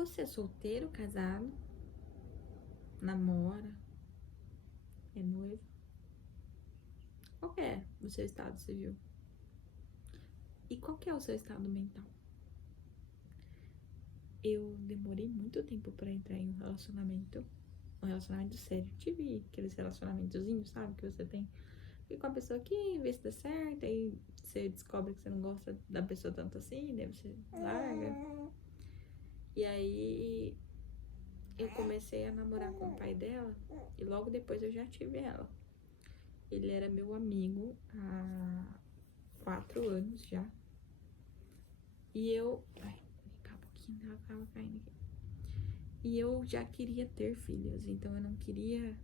Você é solteiro, casado, namora, é noivo? Qual que é o seu estado civil? E qual que é o seu estado mental? Eu demorei muito tempo pra entrar em um relacionamento sério. Tive aqueles relacionamentozinhos, sabe, que você tem. E com a pessoa aqui, vê se dá certo, aí você descobre que você não gosta da pessoa tanto assim, daí você larga. E aí eu comecei a namorar com o pai dela e logo depois eu já tive ela. Ele era meu amigo há 4 anos já. E eu. Ai, cá um pouquinho, ela tava caindo aqui. E eu já queria ter filhos, então eu não queria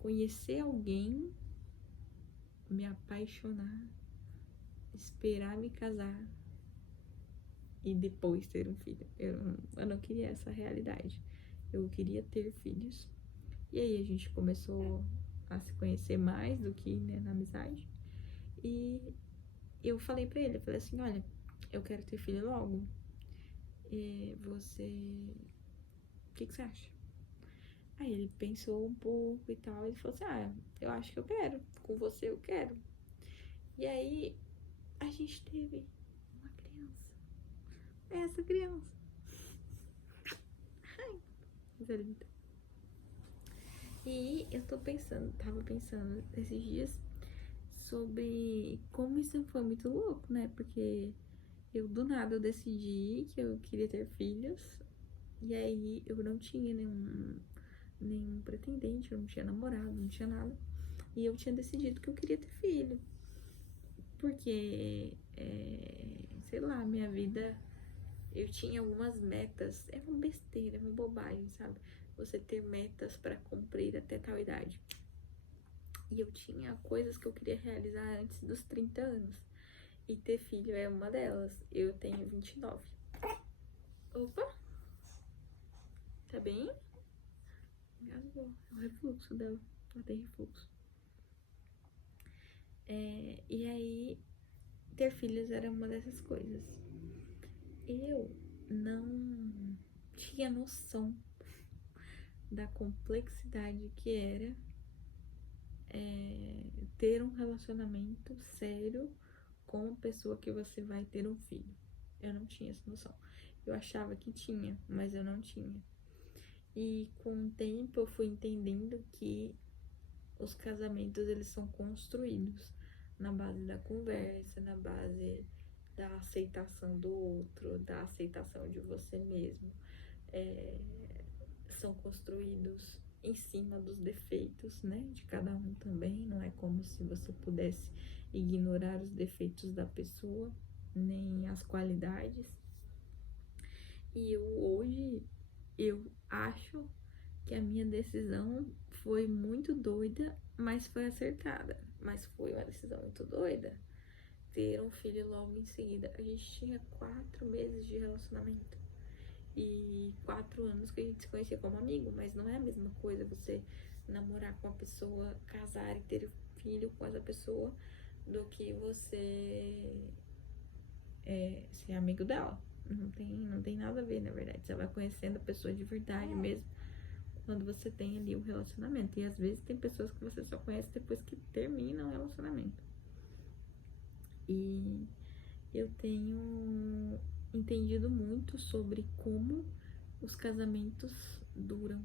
conhecer alguém, me apaixonar, esperar me casar e depois ter um filho. Eu não queria essa realidade. Eu queria ter filhos. E aí a gente começou a se conhecer mais do que, né, na amizade. E eu falei pra ele, eu falei assim, olha, eu quero ter filho logo. E você... O que você acha? Aí ele pensou um pouco e tal, e falou assim, eu acho que eu quero. Com você eu quero. E aí a gente teve uma criança. Essa criança. Ai, coisa linda. E eu tava pensando esses dias sobre como isso foi muito louco, né? Porque eu do nada eu decidi que eu queria ter filhos. E aí eu não tinha nenhum pretendente, eu não tinha namorado, não tinha nada. E eu tinha decidido que eu queria ter filho. Porque, sei lá, minha vida, eu tinha algumas metas. É uma besteira, é uma bobagem, sabe? Você ter metas pra cumprir até tal idade. E eu tinha coisas que eu queria realizar antes dos 30 anos. E ter filho é uma delas. Eu tenho 29. Opa! Tá bem? Engasgou. É o refluxo dela. Ela tem refluxo. E aí, ter filhos era uma dessas coisas. Eu não tinha noção da complexidade que era ter um relacionamento sério com a pessoa que você vai ter um filho. Eu não tinha essa noção. Eu achava que tinha, mas eu não tinha. E com o tempo eu fui entendendo que os casamentos eles são construídos na base da conversa, na base da aceitação do outro, da aceitação de você mesmo. São construídos em cima dos defeitos, né, de cada um também. Não é como se você pudesse ignorar os defeitos da pessoa, nem as qualidades. E hoje eu acho que a minha decisão foi muito doida, mas foi acertada. Mas foi uma decisão muito doida ter um filho logo em seguida. A gente tinha 4 meses de relacionamento e 4 anos que a gente se conhecia como amigo, mas não é a mesma coisa você namorar com a pessoa, casar e ter filho com essa pessoa do que você ser amigo dela. Não tem nada a ver, na verdade. Você vai conhecendo a pessoa de verdade mesmo quando você tem ali um relacionamento. E às vezes tem pessoas que você só conhece depois que termina o relacionamento. E eu tenho entendido muito sobre como os casamentos duram.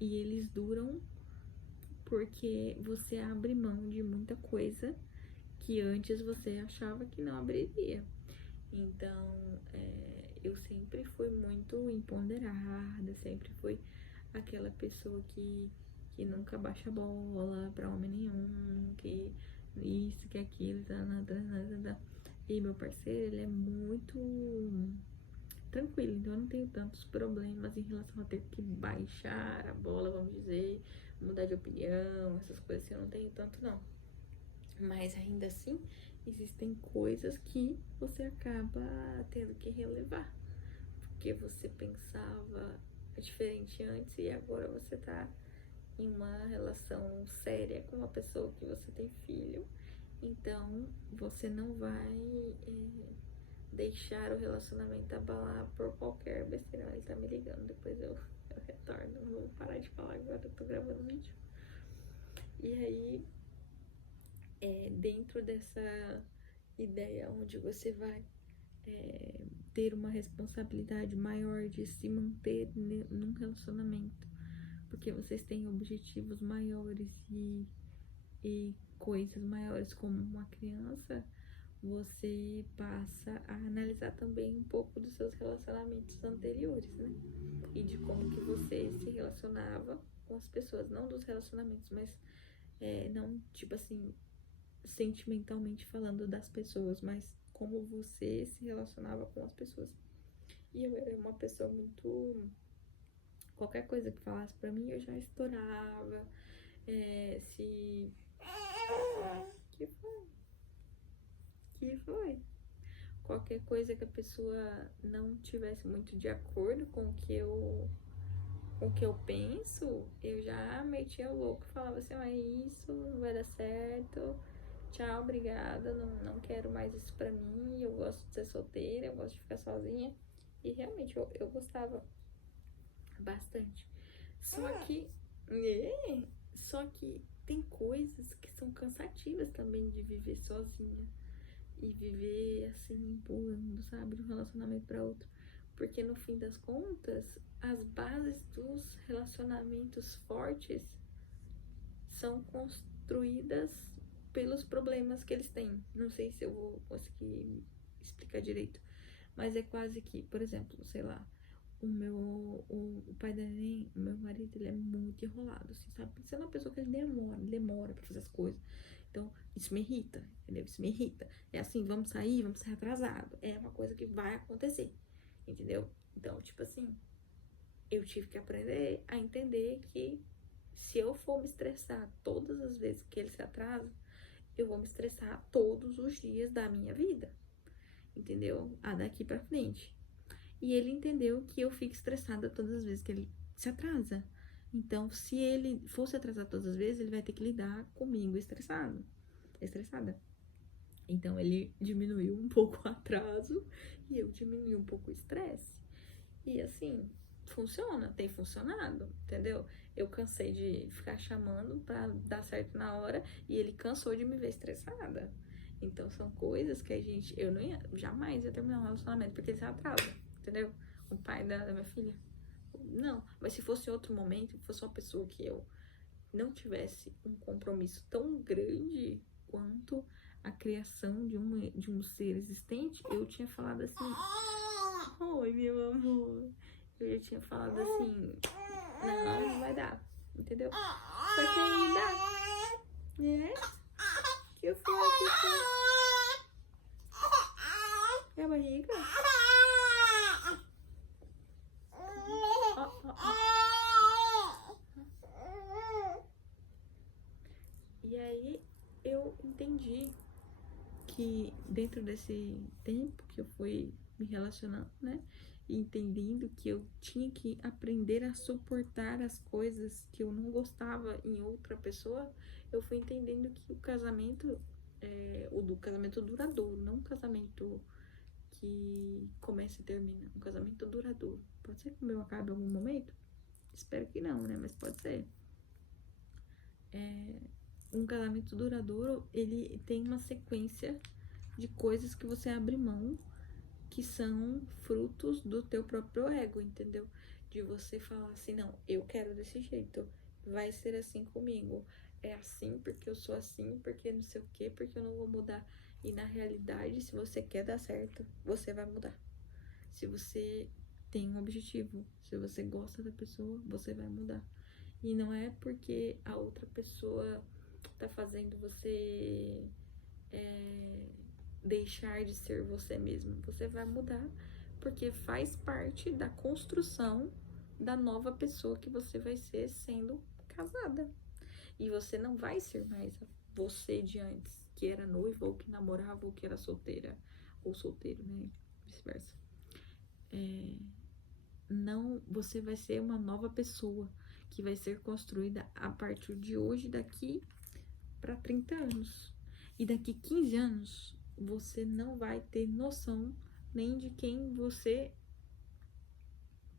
E eles duram porque você abre mão de muita coisa que antes você achava que não abriria. Então, eu sempre fui muito empoderada, sempre fui aquela pessoa que nunca baixa a bola pra homem nenhum, que isso, que aquilo, e meu parceiro, ele é muito tranquilo, então eu não tenho tantos problemas em relação a ter que baixar a bola, vamos dizer, mudar de opinião, essas coisas assim, eu não tenho tanto não. Mas ainda assim, existem coisas que você acaba tendo que relevar, porque você pensava diferente antes e agora você tá em uma relação séria com uma pessoa que você tem filho, então você não vai deixar o relacionamento abalar por qualquer besteira. Ele tá me ligando, depois eu retorno. Não vou parar de falar agora, eu tô gravando vídeo. E aí, dentro dessa ideia onde você vai ter uma responsabilidade maior de se manter num relacionamento, porque vocês têm objetivos maiores e coisas maiores como uma criança, você passa a analisar também um pouco dos seus relacionamentos anteriores, né? E de como que você se relacionava com as pessoas, não dos relacionamentos, mas não, tipo assim, sentimentalmente falando das pessoas, mas como você se relacionava com as pessoas. E eu era uma pessoa muito... Qualquer coisa que falasse pra mim, eu já estourava. Se... Que foi? Qualquer coisa que a pessoa não tivesse muito de acordo com o que eu penso, eu já metia o louco, falava assim, é isso, não vai dar certo, tchau, obrigada, não quero mais isso pra mim, eu gosto de ser solteira, eu gosto de ficar sozinha. E realmente eu gostava bastante. Só que, só que tem coisas que são cansativas também de viver sozinha. E viver assim, pulando, sabe, de um relacionamento para outro. Porque no fim das contas, as bases dos relacionamentos fortes são construídas pelos problemas que eles têm. Não sei se eu vou conseguir explicar direito, mas é quase que, por exemplo, sei lá, o pai da neném, o meu marido, ele é muito enrolado, assim, sabe? Sendo uma pessoa que ele demora pra fazer as coisas. Então, isso me irrita, entendeu? Isso me irrita. É assim, vamos sair atrasado. É uma coisa que vai acontecer, entendeu? Então, tipo assim, eu tive que aprender a entender que se eu for me estressar todas as vezes que ele se atrasa, eu vou me estressar todos os dias da minha vida, entendeu? Daqui pra frente. E ele entendeu que eu fico estressada todas as vezes que ele se atrasa. Então, se ele fosse atrasar todas as vezes, ele vai ter que lidar comigo estressada. Então, ele diminuiu um pouco o atraso e eu diminui um pouco o estresse. E assim, tem funcionado, entendeu? Eu cansei de ficar chamando pra dar certo na hora e ele cansou de me ver estressada. Então, são coisas que eu não ia, jamais ia terminar um relacionamento porque ele se atrasa, entendeu? O pai da minha filha. Não, mas se fosse outro momento, se fosse uma pessoa que eu não tivesse um compromisso tão grande quanto a criação de um ser existente, eu tinha falado assim, oi, meu amor, eu já tinha falado assim, não vai dar, entendeu? Só que aí dá, né? Que foi? É a barriga? E aí eu entendi que dentro desse tempo que eu fui me relacionando, né? E entendendo que eu tinha que aprender a suportar as coisas que eu não gostava em outra pessoa, eu fui entendendo que o casamento o do casamento duradouro, não um casamento que começa e termina, um casamento duradouro. Pode ser que o meu acabe em algum momento? Espero que não, né? Mas pode ser. Um casamento duradouro, ele tem uma sequência de coisas que você abre mão, que são frutos do teu próprio ego, entendeu? De você falar assim, não, eu quero desse jeito, vai ser assim comigo, é assim porque eu sou assim, porque não sei o quê, porque eu não vou mudar. E na realidade, se você quer dar certo, você vai mudar. Se você tem um objetivo, se você gosta da pessoa, você vai mudar. E não é porque a outra pessoa tá fazendo você deixar de ser você mesmo. Você vai mudar porque faz parte da construção da nova pessoa que você vai ser sendo casada. E você não vai ser mais você de antes, que era noiva, ou que namorava, ou que era solteira, ou solteiro, né? Vice-versa. Não, você vai ser uma nova pessoa que vai ser construída a partir de hoje, daqui para 30 anos. E daqui 15 anos, você não vai ter noção nem de quem você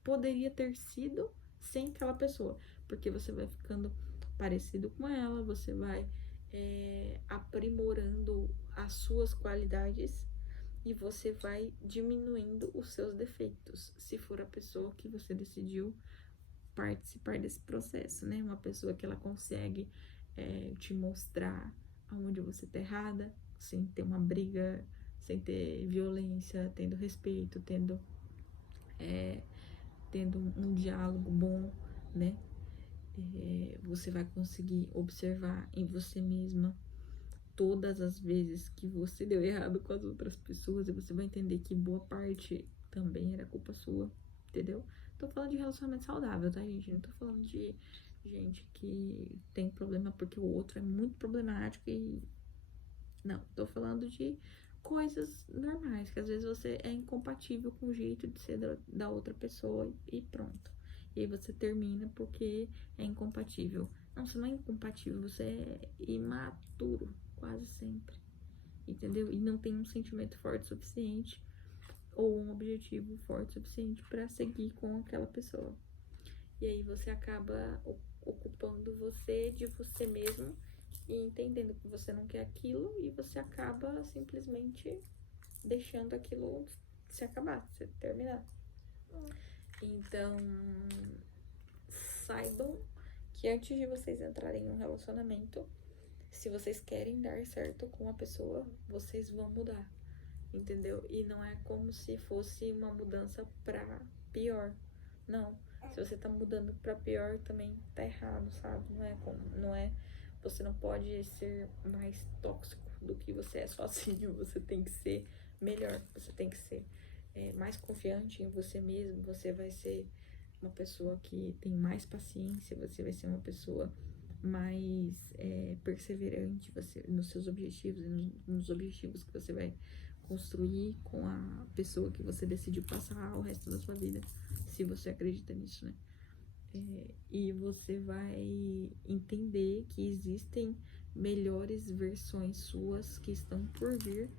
poderia ter sido sem aquela pessoa, porque você vai ficando parecido com ela, você vai aprimorando as suas qualidades e você vai diminuindo os seus defeitos, se for a pessoa que você decidiu participar desse processo, né? Uma pessoa que ela consegue te mostrar aonde você tá errada, sem ter uma briga, sem ter violência, tendo respeito, tendo um diálogo bom, né? Você vai conseguir observar em você mesma todas as vezes que você deu errado com as outras pessoas e você vai entender que boa parte também era culpa sua, entendeu? Tô falando de relacionamento saudável, tá, gente? Não tô falando de gente que tem problema porque o outro é muito problemático e... Não, tô falando de coisas normais, que às vezes você é incompatível com o jeito de ser da outra pessoa e pronto. E aí você termina porque é incompatível. Não, você não é incompatível, você é imaturo, quase sempre. Entendeu? E não tem um sentimento forte o suficiente ou um objetivo forte o suficiente para seguir com aquela pessoa. E aí você acaba ocupando você de você mesmo e entendendo que você não quer aquilo e você acaba simplesmente deixando aquilo se acabar, se terminar. Então, saibam que antes de vocês entrarem em um relacionamento, se vocês querem dar certo com a pessoa, vocês vão mudar, entendeu? E não é como se fosse uma mudança pra pior. Não. Se você tá mudando pra pior, também tá errado, sabe? Não é, você não pode ser mais tóxico do que você é sozinho. Você tem que ser melhor. Você tem que ser mais confiante em você mesmo. Você vai ser uma pessoa que tem mais paciência. Você vai ser uma pessoa mais perseverante nos seus objetivos e nos objetivos que você vai construir com a pessoa que você decidiu passar o resto da sua vida, se você acredita nisso, né? E você vai entender que existem melhores versões suas que estão por vir,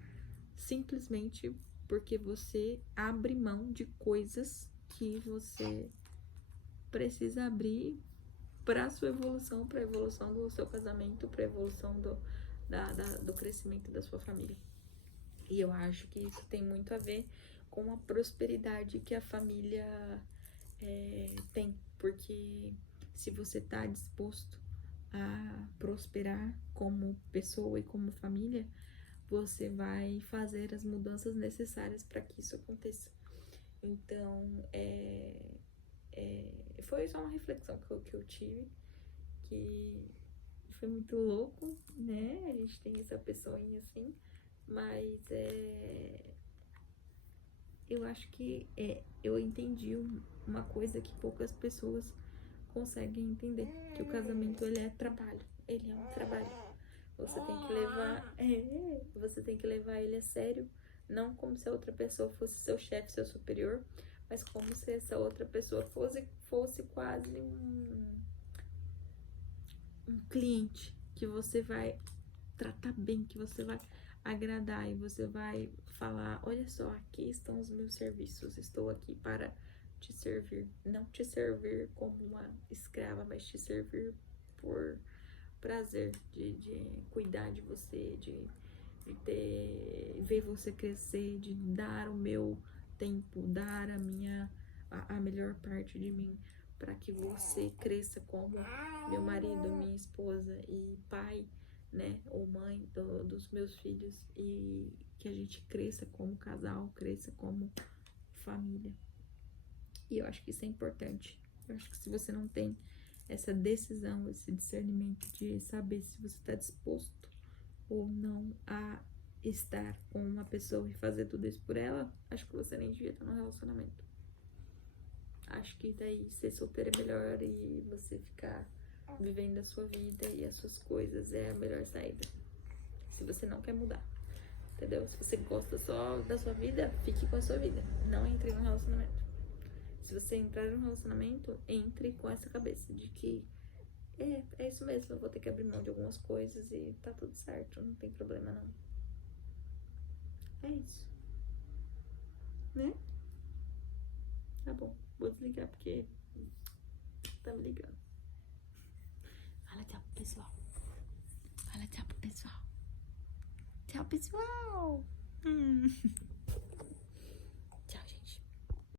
simplesmente porque você abre mão de coisas que você precisa abrir para sua evolução, para a evolução do seu casamento, para a evolução do crescimento da sua família. E eu acho que isso tem muito a ver com a prosperidade que a família tem, porque se você está disposto a prosperar como pessoa e como família, você vai fazer as mudanças necessárias para que isso aconteça. Então, foi só uma reflexão que eu tive, que foi muito louco, né? A gente tem essa pessoinha assim, mas eu acho que eu entendi uma coisa que poucas pessoas conseguem entender, que o casamento ele é trabalho, ele é um trabalho. Você tem que levar ele a sério, não como se a outra pessoa fosse seu chefe, seu superior, mas como se essa outra pessoa fosse quase um cliente que você vai tratar bem, que você vai agradar e você vai falar, olha só, aqui estão os meus serviços, estou aqui para te servir, não te servir como uma escrava, mas te servir por prazer de cuidar de você, de ver você crescer, de dar o meu tempo, dar a melhor parte de mim para que você cresça como meu marido, minha esposa e pai, né, ou mãe dos meus filhos, e que a gente cresça como casal, cresça como família. E eu acho que isso é importante. Eu acho que se você não tem essa decisão, esse discernimento de saber se você está disposto ou não a estar com uma pessoa e fazer tudo isso por ela, acho que você nem devia estar num relacionamento. Acho que daí ser solteira é melhor e você ficar vivendo a sua vida e as suas coisas é a melhor saída. Se você não quer mudar, entendeu? Se você gosta só da sua vida, fique com a sua vida. Não entre em um relacionamento. Se você entrar em um relacionamento, entre com essa cabeça de que é isso mesmo, eu vou ter que abrir mão de algumas coisas e tá tudo certo, não tem problema não. É isso. Né? Tá Tá bom, vou desligar porque tá me ligando. Fala tchau pro pessoal. Fala tchau pro pessoal. Tchau, pessoal.